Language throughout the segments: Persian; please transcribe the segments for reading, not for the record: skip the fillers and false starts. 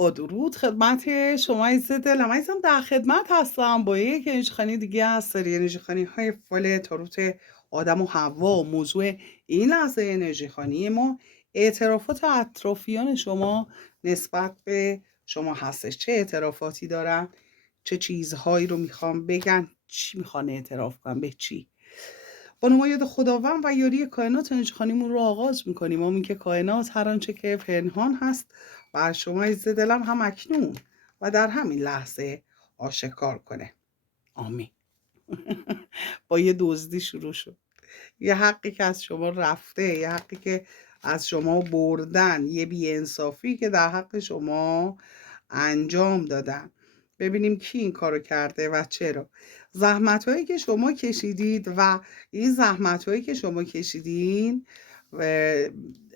با درود خدمت شما عزیز دلم. عزیزم در خدمت هستم با یک انشخانی دیگه از سری انرژیخوانی های فال تاروت آدم و حوا. موضوع این لحظه انرژیخوانی ما اعترافات اطرافیان شما نسبت به شما هستش. چه اعترافاتی دارن، چه چیزهایی رو میخوام بگن، چی میخوان اعتراف کنن، به چی. با نمایاد خداوند و یاری کائنات انشخانیمون رو آغاز میکنیم. همین که کائنات هر آنچه که پنهان هست و شما عزیز دلم هم اکنون و در همین لحظه آشکار کنه. آمین. با یه دزدی شروع شد. یه حقی که از شما رفته، یه حقی که از شما بردن، یه بی‌انصافی که در حق شما انجام دادن. ببینیم کی این کارو کرده و چرا. زحمت هایی که شما کشیدید و این زحمت هایی که شما کشیدین و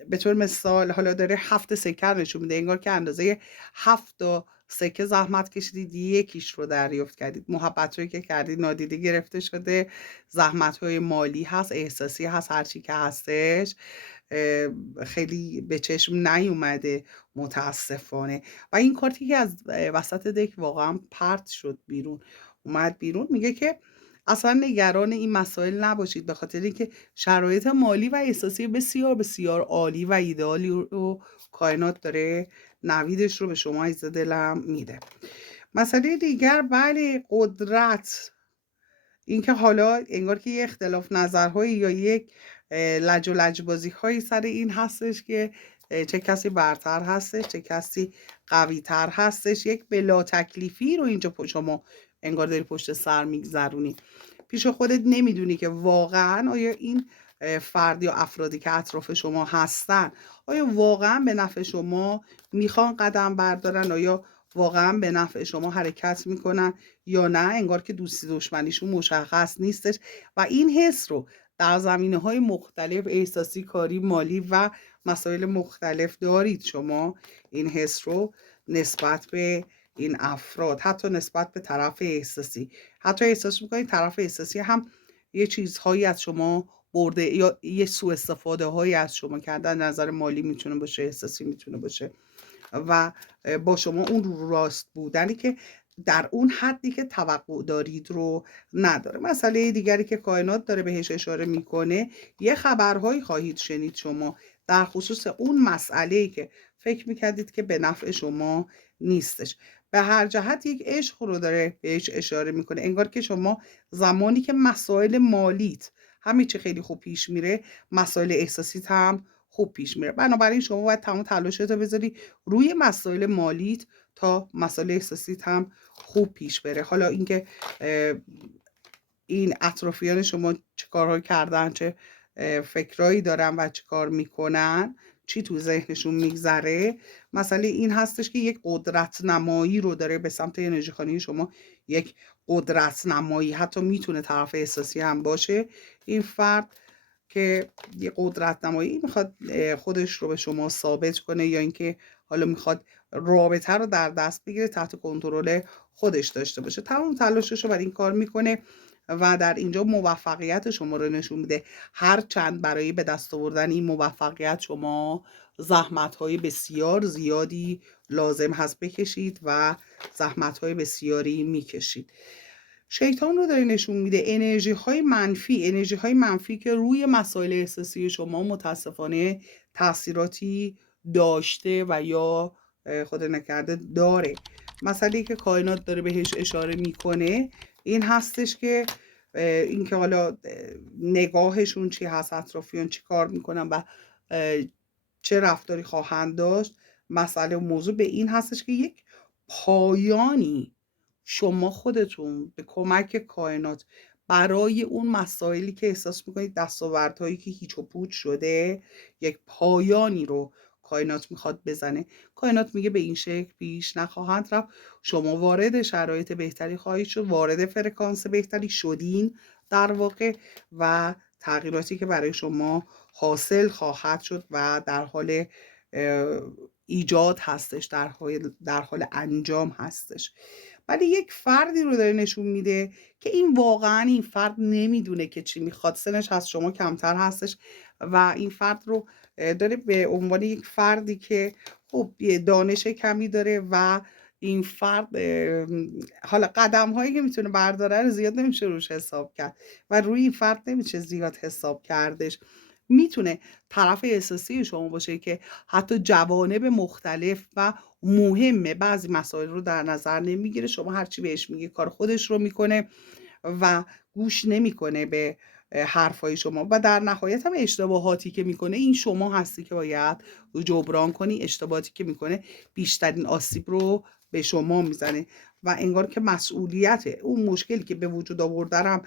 به طور مثال حالا داره 7 سکه نشون میده، انگار که اندازه 7 سکه زحمت کشیدید، یکیش رو دریافت کردید. محبت هایی که کردید نادیده گرفته شده، زحمت های مالی هست، احساسی هست، هرچی که هستش خیلی به چشم نیومده متاسفانه. و این کارتی که از وسط دک واقعا پرت شد بیرون، اومد بیرون، میگه که اصلا نگران این مسائل نباشید، به خاطر اینکه شرایط مالی و احساسی بسیار بسیار عالی و ایدئالی رو کائنات داره نویدش رو به شما عزیز دلم میده. مسئله دیگر، بله، قدرت. اینکه حالا انگار که یه اختلاف نظرهایی یا یک لج و لجبازی هایی سر این هستش که چه کسی برتر هستش، چه کسی قوی تر هستش. یک بلا تکلیفی رو اینجا شما انگار داری پشت سر میگذرونی. پیش خودت نمیدونی که واقعا آیا این فرد یا افرادی که اطراف شما هستن آیا واقعا به نفع شما میخوان قدم بردارن، آیا واقعا به نفع شما حرکت میکنن یا نه. انگار که دوستی دشمنیشون مشخص نیستش و این حس رو در زمینه‌های مختلف، احساسی، کاری، مالی و مسائل مختلف دارید شما. این حس رو نسبت به این افراد، حتی نسبت به طرف احساسی، حتی احساس میکنید طرف احساسی هم یه چیزهایی از شما برده یا یه سوء استفاده هایی از شما کردن. نظر مالی میتونه باشه، احساسی میتونه باشه و با شما اون راست بودنی که در اون حدی که توقع دارید رو نداره. مسئله دیگری که کائنات داره بهش اشاره میکنه، یه خبرهایی خواهید شنید شما در خصوص اون مسئله‌ای که فکر میکردید که به نفع شما نیستش. به هر جهت یک عشق رو داره بهش اشاره میکنه. انگار که شما زمانی که مسائل مالیت همین چه خیلی خوب پیش میره، مسائل احساسیت هم خوب پیش میره. بنابراین شما باید تمام تلاشت رو بذاری روی مسائل مالیت تا مسائل احساسیت هم خوب پیش بره. حالا اینکه این اطرافیان شما چه کارها کردن، چه فکرایی دارن و چه کار میکنن، چی تو ذهنشون میگذره، مسئله این هستش که یک قدرت نمایی رو داره به سمت انرژی خانی شما. یک قدرت نمایی، حتی میتونه طرف احساسی هم باشه این فرد، که یه قدرت نمایی میخواد خودش رو به شما ثابت کنه، یا اینکه حالا میخواد رابطه رو در دست بگیره، تحت کنترل خودش داشته باشه. تمام تلاشش رو بر این کار میکنه و در اینجا موفقیت شما رو نشون میده. هر چند برای به دست آوردن این موفقیت شما زحمت‌های بسیار زیادی لازم هست بکشید و زحمت‌های بسیاری میکشید. شیطان رو داره نشون میده انرژی های منفی که روی مسائل احساسی شما متاسفانه تاثیراتی داشته و یا خدا نکرده داره. مسئله که کائنات داره بهش اشاره میکنه این هستش که اینکه حالا نگاهشون چی هست، اطرافیان چی کار میکنن و چه رفتاری خواهند داشت. مسئله و موضوع به این هستش که یک پایانی شما خودتون به کمک کائنات برای اون مسائلی که احساس میکنید دستاوردهایی که هیچ و پوچ شده، یک پایانی رو کائنات میخواد بزنه. کائنات میگه به این شکل پیش نخواهند رفت. شما وارد شرایط بهتری خواهید شد، وارد فرکانس بهتری شدین در واقع، و تغییراتی که برای شما حاصل خواهد شد و در حال ایجاد هستش، در حال انجام هستش. ولی یک فردی رو داره نشون میده که این واقعا این فرد نمیدونه که چی میخواد، سنش از شما کمتر هستش و این فرد رو داره به عنوان یک فردی که خب یه دانش کمی داره و این فرد حالا قدم هایی که میتونه برداره رو زیاد نمیشه روش حساب کرد و روی این فرد نمیشه زیاد حساب کردش. میتونه طرف احساسی شما باشه که حتی جوانب مختلف و مهمه بعضی مسائل رو در نظر نمیگیره، شما هرچی بهش میگه کار خودش رو میکنه و گوش نمیکنه به حرفای شما و در نهایت هم اشتباهاتی که میکنه این شما هستی که باید جبران کنی. اشتباهاتی که میکنه بیشترین آسیب رو به شما میزنه و انگار که مسئولیت اون مشکلی که به وجود آورده رو هم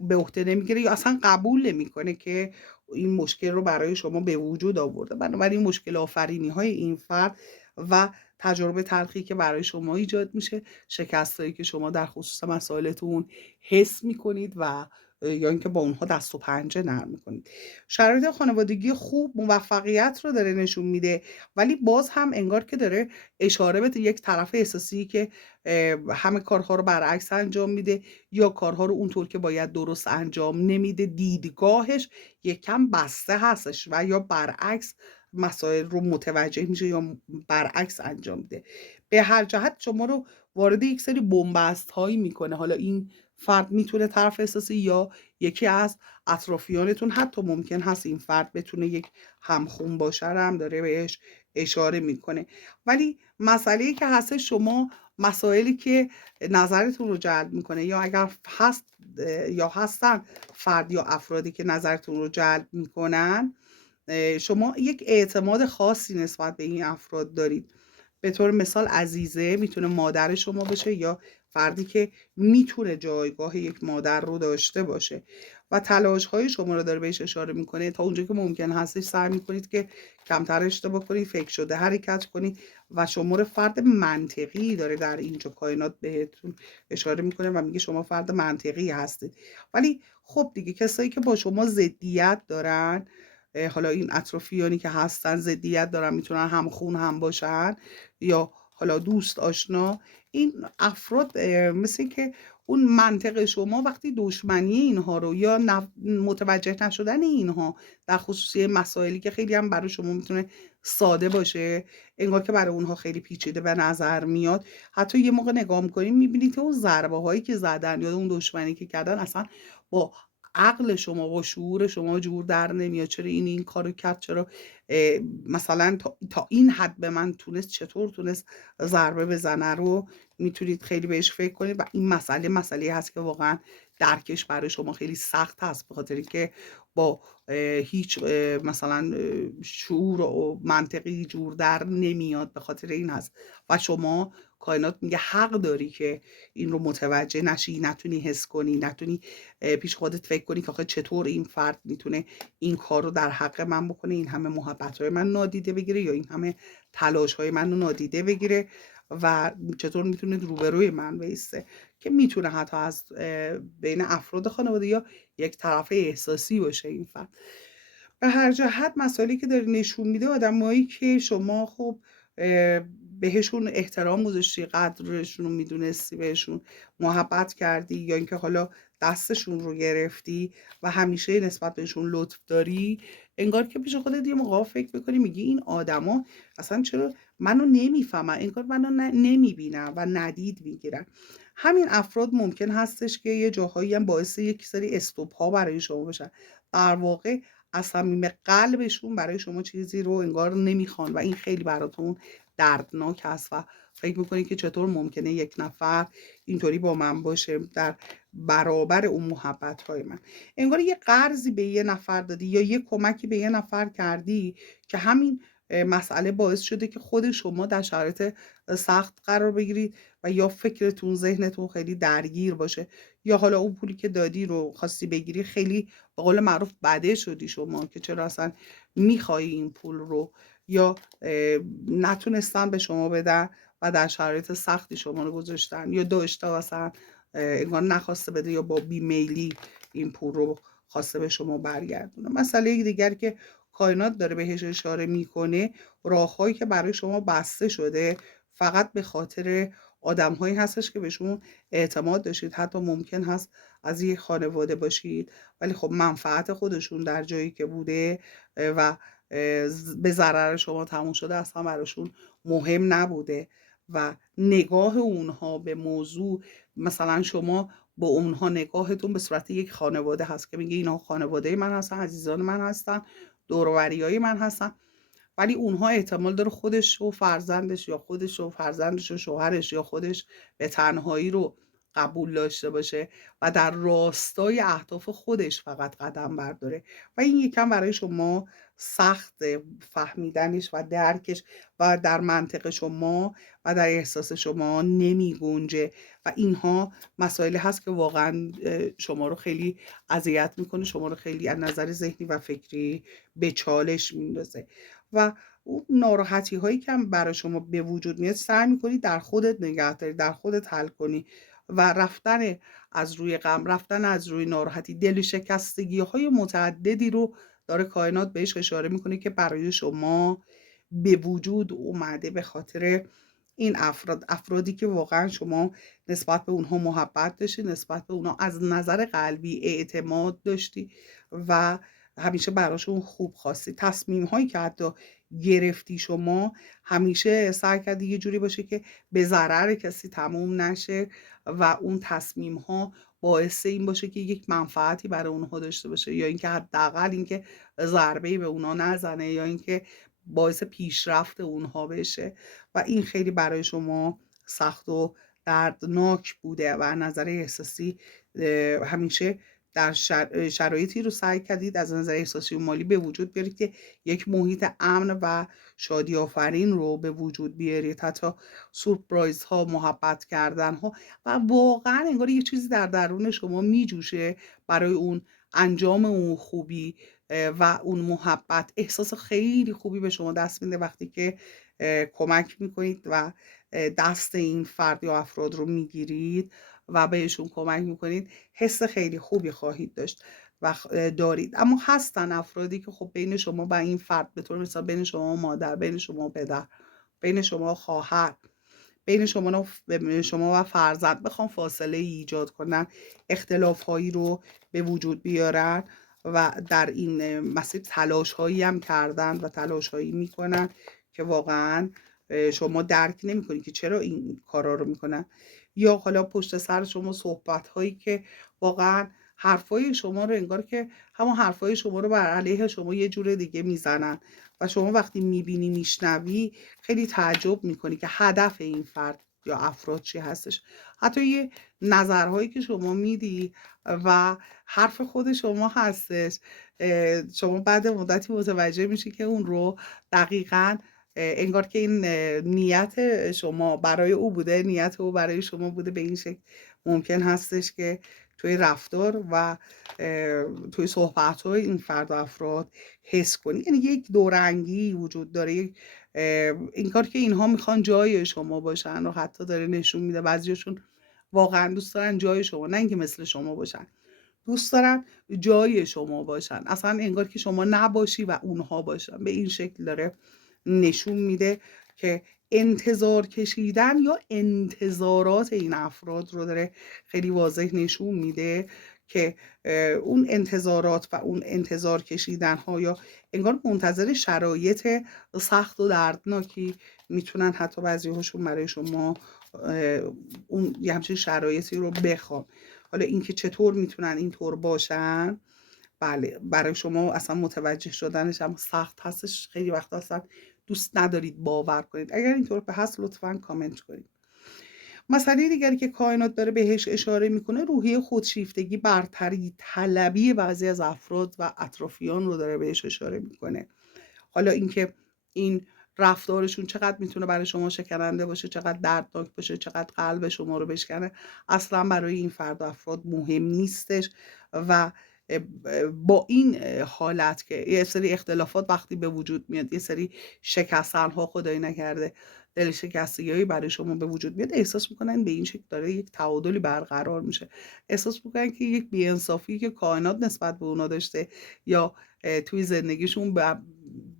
به عهده نمیگیره یا اصلا قبول نمیکنه که این مشکل رو برای شما به وجود آورده. بنابراین مشکل آفرینی های این فرد و تجربه تلخی که برای شما ایجاد میشه، شکستایی که شما در خصوص مسائلتون حس میکنید و یا اینکه با اونها دست و پنجه نرم میکنید. شرایط خانوادگی خوب موفقیت رو داره نشون میده، ولی باز هم انگار که داره اشاره به یک طرف احساسی که همه کارها رو برعکس انجام میده یا کارها رو اونطور که باید درست انجام نمیده. دیدگاهش یکم بسته هستش و یا برعکس مسائل رو متوجه میشه یا برعکس انجام میده. به هر جهت شما رو وارد یک سری بنبست هایی میکنه. حالا این فرد میتونه طرف احساسی یا یکی از اطرافیانتون، حتی ممکن هست این فرد بتونه یک همخون باشه رو هم داره بهش اشاره میکنه. ولی مسئله که هست شما مسائلی که نظرتون رو جلب میکنه یا اگر هست یا هستن فرد یا افرادی که نظرتون رو جلب میکنن، شما یک اعتماد خاصی نسبت به این افراد دارید. به طور مثال عزیزه میتونه مادر شما باشه یا فردی که میتونه جایگاه یک مادر رو داشته باشه و تلاش های شما رو داره بهش اشاره میکنه. تا اونجا که ممکن هستش سعی میکنید که کمتر اشتباه کنید، فکر شده حرکت کنید و شما رو فرد منطقی داره در اینجا کائنات بهتون اشاره میکنه و میگه شما فرد منطقی هستید. ولی خب دیگه کسایی که با شما ضدیت دارن، حالا این اطرافیانی که هستن ضدیت دارن، میتونن هم خون هم باشن یا حالا دوست آشنا، این افراد مثل که اون منطق شما وقتی دشمنی اینها رو یا متوجه نشدن اینها در خصوصی مسائلی که خیلی هم برای شما میتونه ساده باشه، انگار که برای اونها خیلی پیچیده به نظر میاد. حتی یه موقع نگاه میکنیم میبینید که اون ضربه هایی که زدن یا اون دشمنی که کردن اصلا با عقل شما با شعور شما جور در نمیاد. چرا این کارو کرد؟ چرا مثلا تا این حد به من تونست، چطور تونست ضربه بزنه رو میتونید خیلی بهش فکر کنید و این مسئله هست که واقعا درکش برای شما خیلی سخت هست، به خاطر اینکه با هیچ مثلا شعور و منطقی جور در نمیاد. به خاطر این هست و شما کائنات میگه حق داری که این رو متوجه نشی، نتونی حس کنی، نتونی پیش خودت فکر کنی که آخه چطور این فرد میتونه این کار رو در حق من بکنه، این همه محبت های من نادیده بگیره یا این همه تلاش های من رو نادیده بگیره و چطور میتونه روبروی من بیسته، که میتونه حتی از بین افراد خانواده یا یک طرف احساسی باشه این فرد. به هر جهت مسائلی که داره نشون میده آدمایی که شما خب بهشون احترام گذاشتی، قدرشون رو میدونستی، بهشون محبت کردی یا اینکه حالا دستشون رو گرفتی و همیشه نسبت بهشون لطف داری، انگار که پیش خودت یه موقع فکر میکنی میگی این آدما اصلا چرا منو نمیفهمن، انگار منو نمیبینن و ندید میگیرن. همین افراد ممکن هستش که یه جاهایی هم باعث یک سری استوب ها برای شما بشن. در واقع از صمیم قلبشون برای شما چیزی رو انگار نمیخوان و این خیلی براتون دردناک هست و فکر میکنید که چطور ممکنه یک نفر اینطوری با من باشه در برابر اون محبت های من. انگار یه قرضی به یه نفر دادی یا یه کمکی به یه نفر کردی که همین مسئله باعث شده که خود شما در شرایط سخت قرار بگیرید و یا فکرتون ذهنتون خیلی درگیر باشه یا حالا اون پولی که دادی رو خواستی بگیری خیلی به قول معروف بده شدی شما که چرا اصلا میخوای این پول رو، یا نتونستن به شما بدن و در شرایط سختی شما رو گذاشتن یا داشته اصلا انگار نخواسته بده یا با بیمیلی این پول رو خواسته به شما برگردونه. مسئله دیگر که کائنات داره بهش اشاره میکنه، راههایی که برای شما بسته شده فقط به خاطر آدم‌هایی هستش که بهشون اعتماد داشتید، حتی ممکن هست از یک خانواده باشید ولی خب منفعت خودشون در جایی که بوده و به ضرر شما تموم شده اصلا براشون مهم نبوده و نگاه اونها به موضوع، مثلا شما با اونها نگاهتون به صورت یک خانواده هست که میگه اینها خانواده من هستن، عزیزان من هستن، دور و بریای من هستن، ولی اونها احتمال داره خودش و فرزندش یا خودش و فرزندش و شوهرش یا خودش به تنهایی رو قبول داشته باشه و در راستای اهداف خودش فقط قدم برداره و این یکم برای شما سخت فهمیدنش و درکش و در منطق شما و در احساس شما نمی گنجه و اینها مسائلی هست که واقعا شما رو خیلی اذیت میکنه، شما رو خیلی از نظر ذهنی و فکری به چالش میندازه و اون ناراحتی هایی که هم برای شما به وجود میاد سعی میکنی در خودت نگه داری، در خودت حل کنی و رفتن از روی غم، رفتن از روی ناراحتی، دل شکستگی های متعددی رو داره کائنات بهش اشاره میکنه که برای شما به وجود اومده به خاطر این افرادی که واقعا شما نسبت به اونها محبت داشتی، نسبت به اونها از نظر قلبی اعتماد داشتی و همیشه براشون خوب خواستی. تصمیم هایی که حتی گرفتی شما همیشه سعی کردی یه جوری باشه که به ضرر کسی تموم نشه و اون تصمیم ها باعث این باشه که یک منفعتی برای اونها داشته باشه یا اینکه حداقل اینکه ضربه‌ای به اونها نزنه یا اینکه باعث پیشرفت اونها بشه و این خیلی برای شما سخت و دردناک بوده و از نظر احساسی همیشه در شرایطی رو سعی کردید از نظر احساسی و مالی به وجود بیارید که یک محیط امن و شادی آفرین رو به وجود بیارید، حتی سورپرایز ها، محبت کردن ها و واقعا انگار یه چیزی در درون شما میجوشه برای اون انجام اون خوبی و اون محبت. احساس خیلی خوبی به شما دست میده وقتی که کمک میکنید و دست این فرد یا افراد رو میگیرید و بهشون کمک میکنید، حس خیلی خوبی خواهید داشت و دارید. اما هستن افرادی که خب بین شما و این فرد، به طور مثال بین شما و مادر، بین شما و پدر، بین شما و خواهر، بین شما و فرزند بخوام فاصله ایجاد کنن، اختلاف هایی رو به وجود بیارن و در این مسیر تلاش هایی هم کردن و تلاش هایی میکنن که واقعا شما درک نمیکنید که چرا این کارا رو میکنن، یا حالا پشت سر شما صحبت هایی که واقعا حرفای شما رو انگار که همون حرفای شما رو بر علیه شما یه جور دیگه میزنن و شما وقتی میبینی میشنوی خیلی تعجب میکنی که هدف این فرد یا افراد چی هستش. حتی یه نظرهایی که شما میدی و حرف خود شما هستش، شما بعد مدتی متوجه میشی که اون رو دقیقاً انگار که این نیت شما برای او بوده، نیت او برای شما بوده. به این شکل ممکن هستش که توی رفتار و توی صحبت‌های این فرد و افراد حس کنی، یعنی یک دورنگی وجود داره، یک این کار که اینها میخوان جای شما باشن و حتی داره نشون میده بعضیشون واقعا دوست دارن جای شما، نه اینکه مثل شما باشن، دوست دارن جای شما باشن، اصلا انگار که شما نباشی و اونها باشن. به این شکل داره نشون میده که انتظار کشیدن یا انتظارات این افراد رو داره خیلی واضح نشون میده که اون انتظارات و اون انتظار کشیدن ها یا انگار منتظر شرایط سخت و دردناکی میتونن حتی بعضی هاشون برای شما اون یه همچین شرایطی رو بخوان. حالا اینکه چطور میتونن اینطور باشن، بله برای شما اصلا متوجه شدنش هم سخت هستش، خیلی وقت اصلا دوست ندارید باور کنید. اگر اینطور به هست لطفا کامنت کنید. مسئله دیگری که کائنات داره بهش اشاره میکنه روحیه خودشیفتگی، برتری طلبی بعضی از افراد و اطرافیان رو داره بهش اشاره میکنه. حالا اینکه این رفتارشون چقدر میتونه برای شما شکننده باشه، چقدر دردناک باشه، چقدر قلب شما رو بشکنه، اصلا برای این فرد و افراد مهم نیستش و با این حالت که یه سری اختلافات وقتی به وجود میاد، یه سری شکستن ها خدایی نکرده دل شکستگی برای شما به وجود میاد، احساس میکنن به این شکل داره یک تعادلی برقرار میشه، احساس میکنن که یک بی‌انصافی که کائنات نسبت به اونا داشته یا توی زندگیشون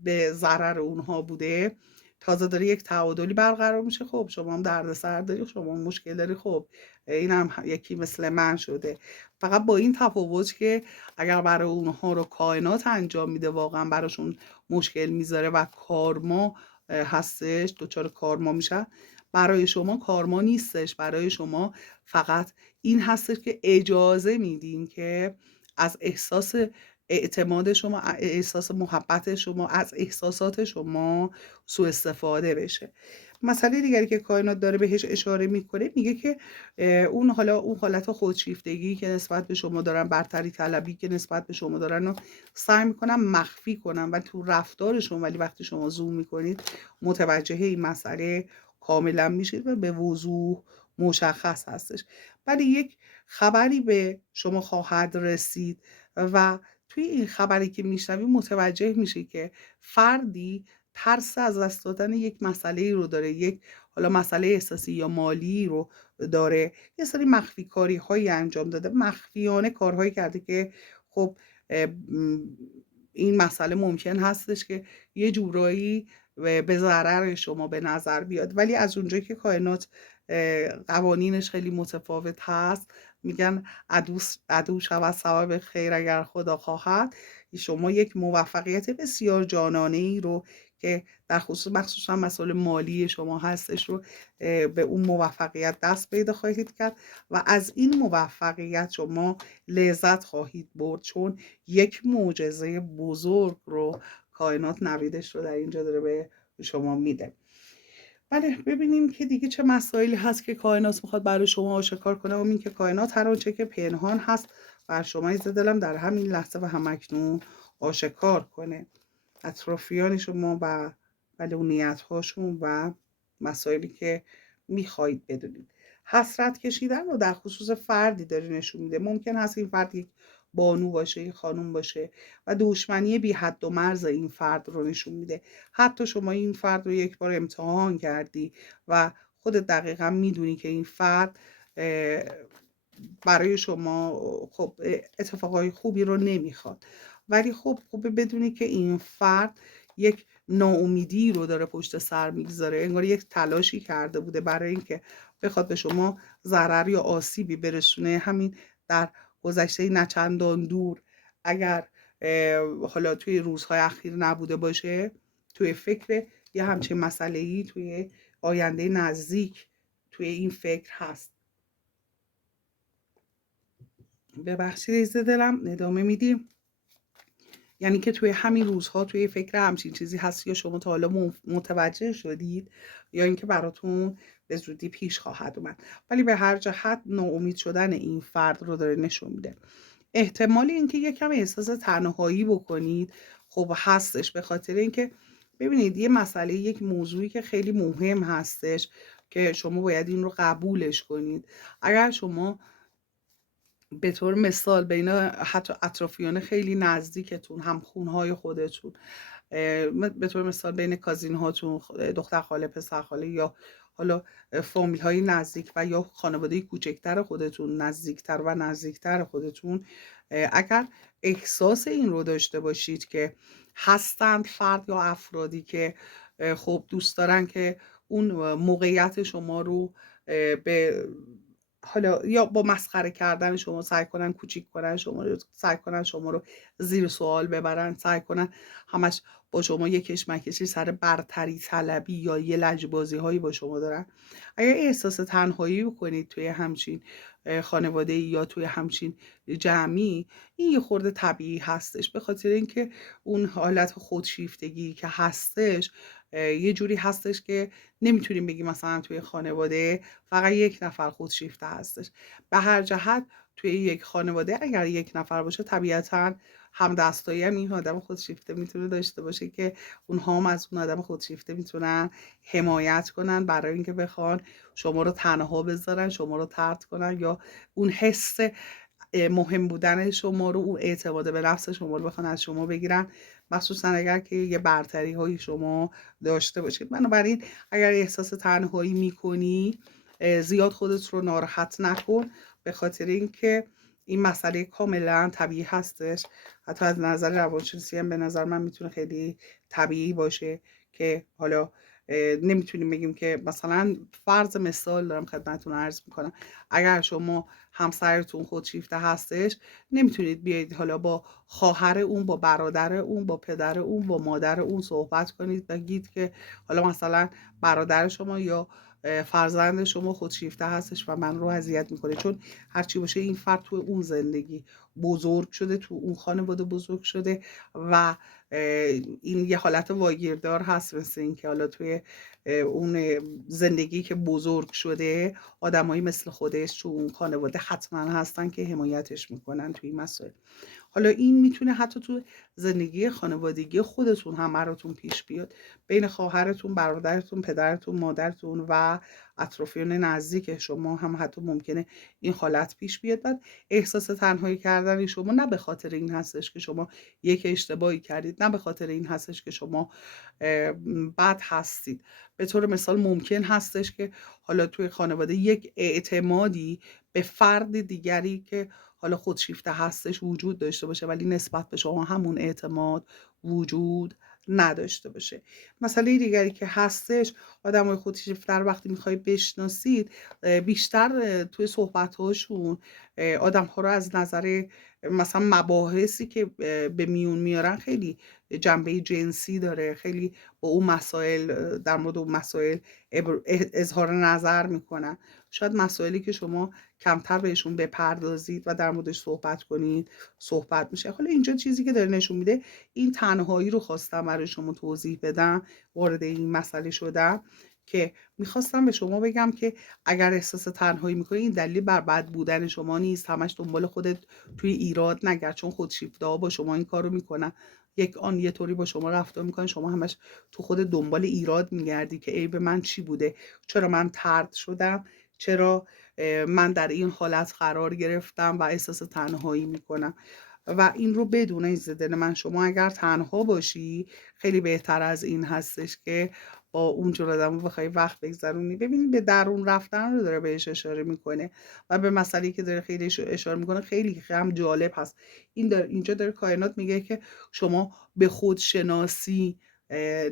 به ضرر اونها بوده تازه داره یک تعادلی برقرار میشه، خب شما هم دردسر داری، شما هم مشکل داری، خب این هم یکی مثل من شده. فقط با این تفاوت که اگر برای اونها رو کائنات انجام میده، واقعا براشون مشکل میذاره و کارما هستش، دچار کارما میشن، برای شما کارما نیستش. برای شما فقط این هستش که اجازه میدین که از احساس اعتماد شما، احساس محبت شما، از احساسات شما سوء استفاده بشه. مسئله دیگری که کائنات داره بهش اشاره میکنه، میگه که اون حالت خودشیفتگی که نسبت به شما دارن، برتری طلبی که نسبت به شما دارن رو سعی میکنن مخفی کنن و تو رفتارشون، ولی وقتی شما زوم میکنید متوجه این مسئله کاملا میشید و به وضوح مشخص هستش. ولی یک خبری به شما خواهد رسید و توی این خبری که میشنوی متوجه میشی که فردی ترس از دست دادن یک مسئله رو داره، یک حالا مسئله احساسی یا مالی رو داره، یه سری مخفی کاری هایی انجام داده، مخفیانه کارهایی کرده که خب این مسئله ممکن هستش که یه جورایی به ضرر شما به نظر بیاد. ولی از اونجایی که کائنات قوانینش خیلی متفاوت هست، میگن عدو شود سبب خیر اگر خدا خواهد، شما یک موفقیت بسیار جانانه ای رو که در خصوص مخصوصا مسائل مالی شما هستش رو به اون موفقیت دست پیدا خواهید کرد و از این موفقیت شما لذت خواهید برد، چون یک معجزه بزرگ رو کائنات نویدش رو در اینجا داره به شما میده. بله، ببینیم که دیگه چه مسائلی هست که کائنات میخواد برای شما آشکار کنه. و این که کائنات هر آنچه که پنهان هست بر شما عزیز دلم در همین لحظه و همکنون آشکار کنه. اطرافیان شما و ملموسیت هاشون و مسائلی که میخواهید بدونید. حسرت کشیدن رو در خصوص فردی داره نشون میده. ممکن هست این فرد یک بانو باشه، یک خانم باشه و دشمنی بی حد و مرز این فرد رو نشون میده. حتی شما این فرد رو یک بار امتحان کردی و خودت دقیقا میدونی که این فرد برای شما خب اتفاقای خوبی رو نمیخواد، ولی خب خوبه بدونی که این فرد یک ناامیدی رو داره پشت سر میگذاره، انگار یک تلاشی کرده بوده برای اینکه بخواد به شما ضرر یا آسیبی برسونه. همین در گذشته نچندان دور، اگر حالا توی روزهای اخیر نبوده باشه، توی فکر یه همچین مسئله‌ای توی آینده نزدیک توی این فکر هست. ببخشید عزیز دلم، ادامه میدیم. یعنی که توی همین روزها توی فکر همچین چیزی هست، یا شما تا حالا متوجه شدید یا اینکه براتون به زودی پیش خواهد اومد. ولی به هر جهت ناامید شدن این فرد رو داره نشون میده. احتمال اینکه یکم احساس تنهایی بکنید خب هستش، به خاطر اینکه ببینید یه مسئله، یک موضوعی که خیلی مهم هستش که شما باید این رو قبولش کنید. اگر شما به طور مثال بین حتی اطرافیان خیلی نزدیکتون، هم خونهای خودتون، به طور مثال بین کازین هاتون، دختر خاله، پسر خاله، یا حالا فامیل های نزدیک و یا خانواده کوچکتر خودتون، نزدیکتر و نزدیکتر خودتون، اگر احساس این رو داشته باشید که هستند فرد یا افرادی که خب دوست دارن که اون موقعیت شما رو به حالا یا با مسخره کردن شما سعی کنن کوچیک کنن شما رو، سعی کنن شما رو زیر سوال ببرن، سعی کنن همش با شما یه کشمکشی سر برتری طلبی یا یه لجبازی هایی با شما دارن، اگر احساس تنهایی بکنید توی همچین خانواده یا توی همچین جمعی، این یه خورده طبیعی هستش، به خاطر اینکه اون حالت خودشیفتگی که هستش یه جوری هستش که نمیتونیم بگیم مثلا توی خانواده فقط یک نفر خودشیفته هستش. به هر جهت توی یک خانواده اگر یک نفر باشه، طبیعتا هم دستایی هم این آدم خودشیفته میتونه داشته باشه که اونها هم از اون آدم خودشیفته میتونن حمایت کنن برای اینکه بخوان شما رو تنها بذارن، شما رو طرد کنن، یا اون حس مهم بودن شما رو، اون اعتماد به نفس شما رو بخوان از شما بگیرن، مخصوصا اگر که یه برتری های شما داشته باشید. بنابراین اگر احساس تنهایی میکنی زیاد خودت رو ناراحت نکن، به خاطر اینکه این مسئله کاملا طبیعی هستش. حتی از نظر روانشناسی هم به نظر من میتونه خیلی طبیعی باشه که حالا نمیتونیم بگیم که مثلا فرض مثال دارم خدمتتون عرض میکنم، اگر شما همسرتون خودشیفته هستش، نمیتونید بیاید حالا با خواهر اون، با برادر اون، با پدر اون، با مادر اون صحبت کنید، بگید که حالا مثلا برادر شما یا فرزند شما خودشیفته هستش و من رو اذیت میکنه، چون هرچی باشه این فرد تو اون زندگی بزرگ شده، تو اون خانواده بزرگ شده و این یه حالت واگیردار هست، مثل این که حالا توی اون زندگی که بزرگ شده آدمایی مثل خودش تو اون خانواده حتما هستن که حمایتش میکنن توی این مسائل. حالا این میتونه حتی تو زندگی خانوادگی خودتون هم براتون پیش بیاد، بین خواهرتون، برادرتون، پدرتون، مادرتون و اطرافیان نزدیک شما هم حتی ممکنه این حالت پیش بیاد. بعد احساس تنهایی کردن شما نه به خاطر این هستش که شما یک اشتباهی کردید، نه به خاطر این هستش که شما بد هستید. به طور مثال ممکن هستش که حالا توی خانواده یک اعتمادی به فرد دیگری که حالا خودشیفته هستش وجود داشته باشه، ولی نسبت به شما همون اعتماد وجود نداشته باشه. مسئله دیگری که هستش، آدمای خودشیفته رو وقتی میخوای بشناسید، بیشتر توی صحبت‌هاشون آدم‌ها رو از نظر مثلا مباحثی که به میون میارن خیلی جنبه جنسی داره، خیلی با اون مسائل، در مورد اون مسائل اظهار نظر میکنن. شاید مسائلی که شما کمتر بهشون بپردازید و در موردش صحبت کنید صحبت میشه. حالا اینجا چیزی که داره نشون میده، این تنهایی رو خواستم برای شما توضیح بدم، وارد این مسئله شدم که میخواستم به شما بگم که اگر احساس تنهایی میکنی، این دلیل بر بد بودن شما نیست. همش دنبال خودت توی ایراد نگرد، چون خودشیفته ها با شما این کارو میکنن، یک آن یه طوری با شما رفتار میکنن، شما همش تو خود دنبال ایراد میگردی که عیب من چی بوده، چرا من طرد شدم، چرا من در این حالت قرار گرفتم و احساس تنهایی میکنم. و این رو بدون عزیز دل من، شما اگر تنها باشی خیلی بهتر از این هستش که با اونجور آدم بخوای وقت بگذرونی. ببینید به درون رفتن رو داره بهش اشاره میکنه و به مسئله که داره خیلی اشاره میکنه خیلی هم جالب هست. اینجا داره کائنات میگه که شما به خودشناسی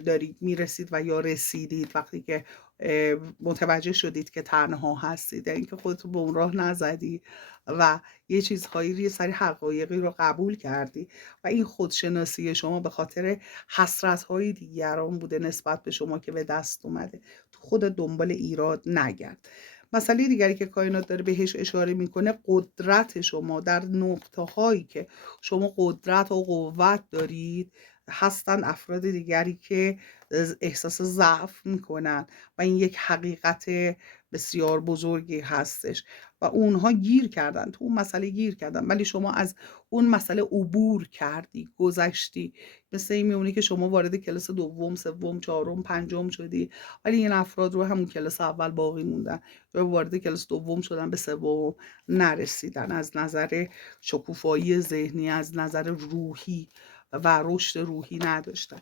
دارید میرسید و یا رسیدید وقتی که متوجه شدید که تنها هستید، یعنی که خودتون به اون راه نزدی و یه چیزهایی، یه سری حقایقی رو قبول کردی و این خودشناسی شما به خاطر حسرت‌های دیگران بوده نسبت به شما که به دست اومده. تو خود دنبال ایراد نگرد. مسئله دیگری که کائنات داره بهش اشاره میکنه، قدرت شما در نقطه هایی که شما قدرت و قوت دارید هستن افراد دیگری که احساس ضعف میکنن و این یک حقیقت بسیار بزرگی هستش و اونها گیر کردن، تو اون مسئله گیر کردن، ولی شما از اون مسئله عبور کردی، گذشتی. مثل این میمونه که شما وارد کلاس دوم، سوم، چهارم، پنجم شدی، ولی این افراد رو همون کلاس اول باقی موندن و وارد کلاس دوم شدن، به سوم نرسیدن، از نظر شکوفایی ذهنی، از نظر روحی و رشد روحی نداشتن.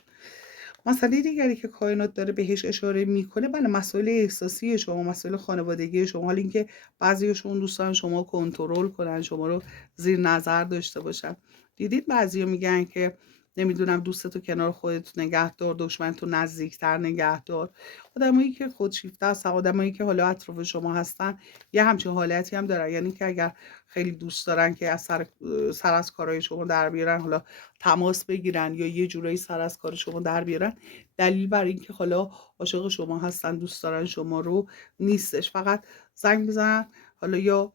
مسئله دیگری که کائنات داره بهش اشاره میکنه، بله، مسائل احساسی شما، مسائل خانوادگی شما. حالا اینکه بعضیشون دوستان شما کنترل کنن، شما رو زیر نظر داشته باشن. دیدید بعضیا میگن که نمیدونم دوستتو کنار خودت نگه دار، دشمنتو نزدیکتر نگه دار. آدمایی که خودشیفته هستن، آدمایی که حالا اطراف شما هستن، یه همچین حالتی هم دارن، یعنی که اگر خیلی دوست دارن که از سر از کارهای شما در بیارن، حالا تماس بگیرن یا یه جورایی سر از کار شما در بیارن، دلیل بر این که حالا عاشق شما هستن، دوست دارن شما رو نیستش. فقط زنگ بزنن حالا یا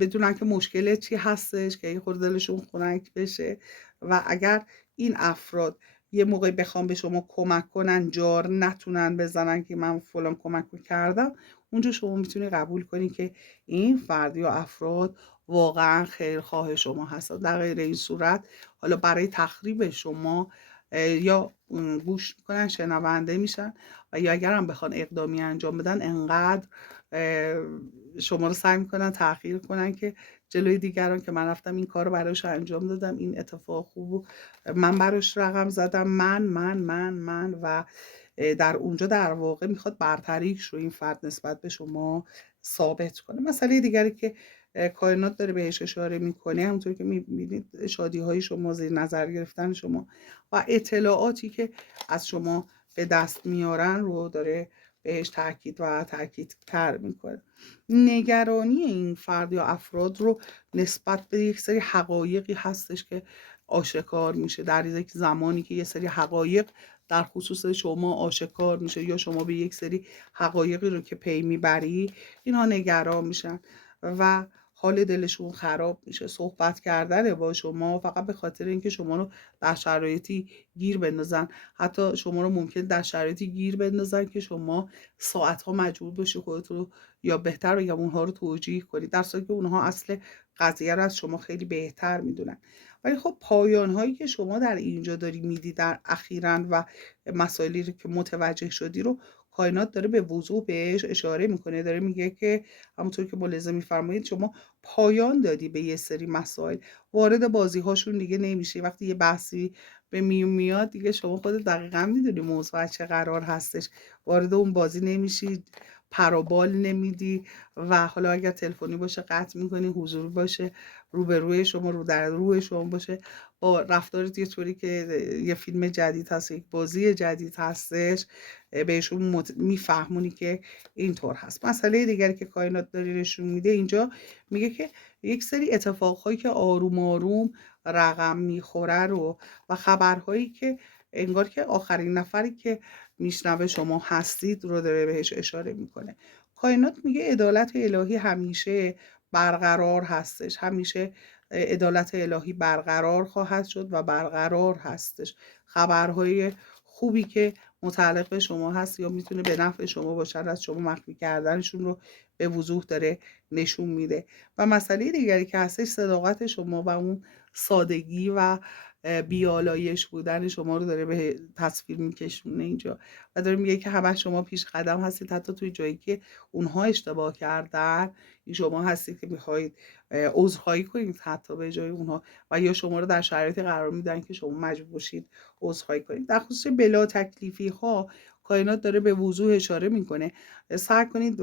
بدونن که مشکل چی هستش که یه خورده دلشون خنک بشه. و اگر این افراد یه موقع بخوام به شما کمک کنن، جار نتونن بزنن که من فلان کمک رو کردم، اونجا شما میتونی قبول کنی که این فرد یا افراد واقعا خیرخواه شما هستن. در غیر این صورت حالا برای تخریب شما یا گوش میکنن، شنونده میشن و یا اگر هم بخوان اقدامی انجام بدن، انقدر شما رو سعی میکنن تأخیر کنن که جلوی دیگران که من رفتم این کار رو براش انجام دادم، این اتفاق خوب من براش رقم زدم، من و در اونجا در واقع میخواد برتریش رو این فرد نسبت به شما ثابت کنه. مسئله دیگری که کائنات داره بهش اشاره میکنه، همونطور که میبینید شادی های شما، زیر نظر گرفتن شما و اطلاعاتی که از شما به دست میارن رو داره بهش تاکید و تاکیدتر میکنه. نگرانی این فرد یا افراد رو نسبت به یک سری حقایقی هستش که آشکار میشه در یک زمانی که یه سری حقایق در خصوص شما آشکار میشه یا شما به یک سری حقایقی رو که پی میبری، اینها نگران میشن و حال دلشون خراب میشه. صحبت کردن با شما فقط به خاطر اینکه شما رو در شرایطی گیر بندازن، حتی شما رو ممکن در شرایطی گیر بندازن که شما ساعتها مجبور باشی خودت رو، یا بهتر بگم اونها رو توجیه کنی، در صورتی که اونها اصل قضیه رو از شما خیلی بهتر میدونن. ولی خب پایان هایی که شما در اینجا داری میدی در اخیراً و مسائلی رو که متوجه شدی رو کائنات داره به وضوح بهش اشاره میکنه، داره میگه که همونطور که ملاحظه میفرمایید شما پایان دادی به یه سری مسائل، وارد بازی هاشون دیگه نمیشه. وقتی یه بحثی به میاد دیگه شما خودت دقیقا میدونی موضوع از چه قرار هستش، وارد اون بازی نمیشی، پروبال نمیدی و حالا اگر تلفنی باشه قطع میکنی، حضور باشه روبروی شما، رو در روی شما باشه، با رفتارت یه طوری که یه فیلم جدید هست، یک بازی جدید هستش، بهشون میفهمونی که اینطور هست. مسئله دیگری که کائنات داره نشون میده اینجا، میگه که یک سری اتفاقهایی که آروم آروم رقم میخوره رو و خبرهایی که انگار که آخرین نفری که میشنوه شما هستید رو داره بهش اشاره میکنه. کائنات میگه عدالت الهی همیشه برقرار هستش، همیشه عدالت الهی برقرار خواهد شد و برقرار هستش. خبرهای خوبی که متعلق به شما هست یا میتونه به نفع شما باشد از شما مخفی کردنشون رو به وضوح داره نشون میده. و مسئله دیگری که هستش صداقت شما و اون سادگی و بیالایش بودن شما رو داره به تصویر میکشونه اینجا و داره میگه که همه شما پیش قدم هستید، حتی توی جایی که اونها اشتباه کردن این شما هستید که میخواهید عذرخواهی کنید حتی به جای اونها، و یا شما رو در شرایطی قرار میدن که شما مجبور باشید عذرخواهی کنید. در خصوص بلا تکلیفی ها کائنات داره به وضوح اشاره میکنه سعی کنید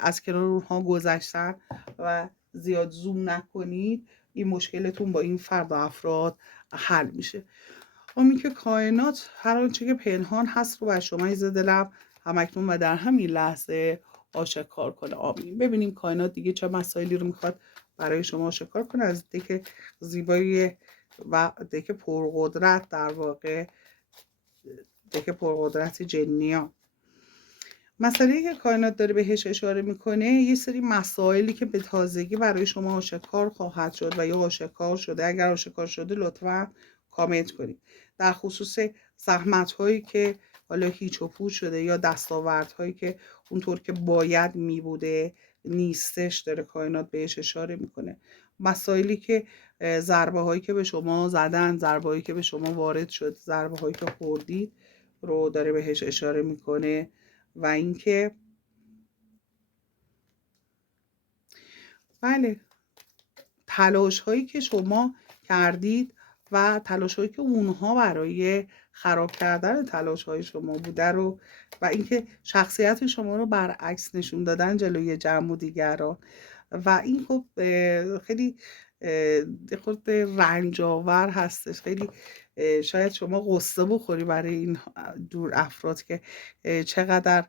از کنار اونها گذشتن و زیاد زوم نکنید، این مشکلتون با این فرد و افراد حل میشه. همین که کائنات هر آنچه که پنهان هست رو بر شما عزیز دلم همکنون و در همین لحظه آشکار کنه. آمین. ببینیم کائنات دیگه چه مسائلی رو میخواد برای شما آشکار کنه از دک زیبایی و دک پرقدرت، در واقع دک پرقدرت جنیا. مسئله که کائنات داره بهش اشاره میکنه یه سری مسائلی که به تازگی برای شما آشکار خواهد شد و یا آشکار شده. اگر آشکار شده لطفا کامنت کنید. در خصوص زحمت هایی که حالا هیچ و پوچ شده یا دستاورد هایی که اونطور که باید میبوده نیستش، داره کائنات بهش اشاره میکنه. مسائلی که ضربه هایی که به شما زدن، ضربه هایی که به شما وارد شد، ضربه هایی که خوردید رو داره بهش اشاره میکنه. و اینکه بله، تلاش هایی که شما کردید و تلاش هایی که اونها برای خراب کردن تلاش های شما بوده رو و اینکه شخصیت شما رو برعکس نشون دادن جلوی جمع و دیگران و این خب خیلی خود رنج آور هستش. خیلی شاید شما قصه بخوری برای این دور افراد که چقدر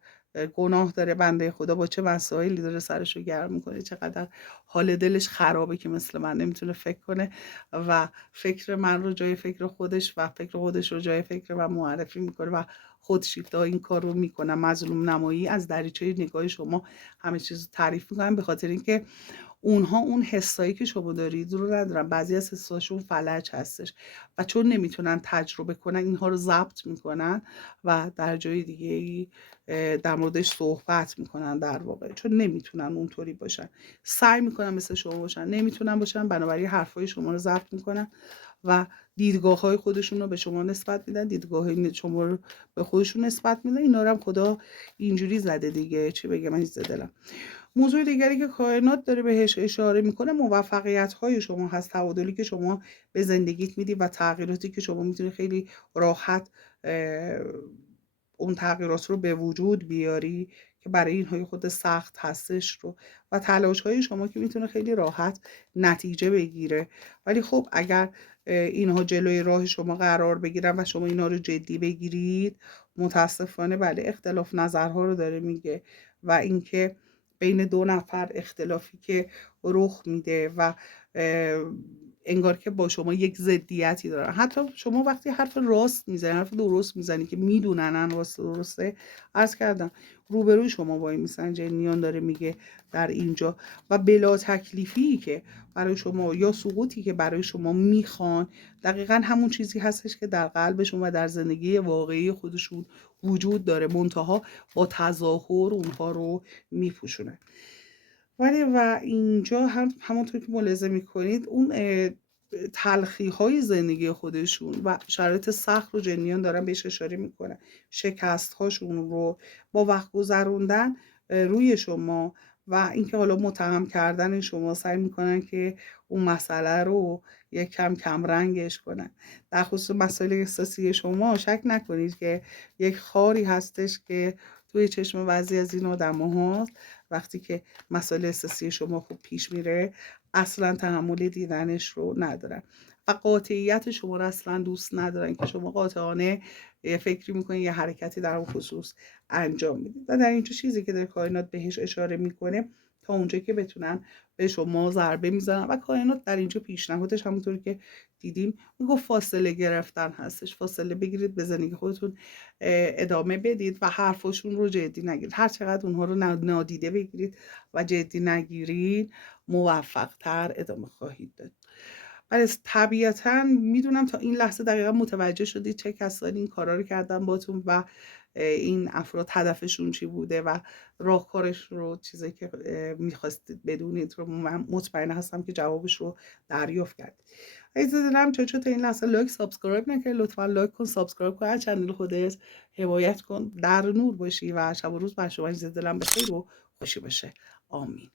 گناه داره بنده خدا، با چه مسائلی داره سرش رو گرم میکنه، چقدر حال دلش خرابه که مثل من نمیتونه فکر کنه و فکر من رو جای فکر خودش و فکر خودش رو جای فکر من معرفی میکنه و خودشیفته این کار رو میکنه. مظلوم نمایی از دریچه نگاه شما همه چیز تعریف میکنن به خاطر اینکه اونها اون حسایی که شما دارید رو ندارن. بعضی از حساشون فلج هستش و چون نمیتونن تجربه کنن اینها رو ضبط میکنن و در جای دیگه در موردش صحبت میکنن. در واقع چون نمیتونن اونطوری باشن سعی میکنن مثل شما باشن، نمیتونن باشن، بنابراین حرفای شما رو ضبط میکنن و دیدگاه های خودشون رو به شما نسبت میدن، دیدگاه های شما رو به خودشون نسبت میدن. اینا رو هم خدا اینجوری زده دیگه، چی بگم من دلم. موضوع دیگری که کائنات داره بهش اشاره میکنه موفقیت های شما هست، تعادلی که شما به زندگیت میدی و تغییراتی که شما میتونی خیلی راحت اون تغییرات رو به وجود بیاری که برای اینهای خود سخت هستش رو و تلاش های شما که میتونه خیلی راحت نتیجه بگیره. ولی خب اگر اینها جلوی راه شما قرار بگیرن و شما اینها رو جدی بگیرید متاسفانه بله اختلاف نظرها رو داره میگه و اینکه بین دو نفر اختلافی که رخ میده و انگار که با شما یک ضدیتی دارن. حتی شما وقتی حرف راست میزنی، حرف درست میزنی که میدونن راست درسته، عرض کردم روبروی شما وای میسن. جنیان داره میگه در اینجا و بلا تکلیفی که برای شما یا سقوطی که برای شما میخوان دقیقا همون چیزی هستش که در قلبشون و در زندگی واقعی خودشون وجود داره، منتها با تظاهر اونها رو میپوشونه. ولی و اینجا هم همونطور که ملاحظه میکنید اون تلخی های زندگی خودشون و شرایط سخت رو جنیان دارن بهش اشاره میکنن، شکست هاشون رو با وقت گذروندن روی شما و اینکه حالا متهم کردن شما سعی میکنن که اون مسئله رو یک کم رنگش کنن. در خصوص مسائل احساسی شما شک نکنید که یک خاری هستش که توی چشم بعضی از این آدم هاست. وقتی که مسائل احساسی شما خوب پیش میره اصلا تحمل دیدنش رو ندارن و قاطعیت شما رو اصلا دوست ندارن که شما قاطعانه فکری میکنید یه حرکتی در اون خصوص انجام میدید. و در اینجا چیزی که در کائنات بهش اشاره میکنه تا اونجا که بتونن به شما ضربه میزنن و کائنات در اینجا پیشنهادش همونطوری که دیدیم میگه فاصله گرفتن هستش. فاصله بگیرید، به زندگی خودتون ادامه بدید و حرفاشون رو جدی نگیرید. هر چقدر اونها رو نادیده بگیرید و جدی نگیرید موفق تر ادامه خواهید داد. ولی طبیعتا میدونم تا این لحظه دقیقا متوجه شدید چه کسانی این کارا رو کردن باتون و این افراد هدفشون چی بوده و راهکارش رو، چیزی که میخواستید بدونید رو من مطمئن هستم که جوابش رو دریافت کردید. عزیز دلم چون تا این لحظه لایک سابسکرایب نکردی لطفا لایک کن، سابسکرایب کن، از چنل خودت حمایت کن، در نور باشی و شب و روز بر شما عزیز دلم بخیر و خوشی باشه. آمین.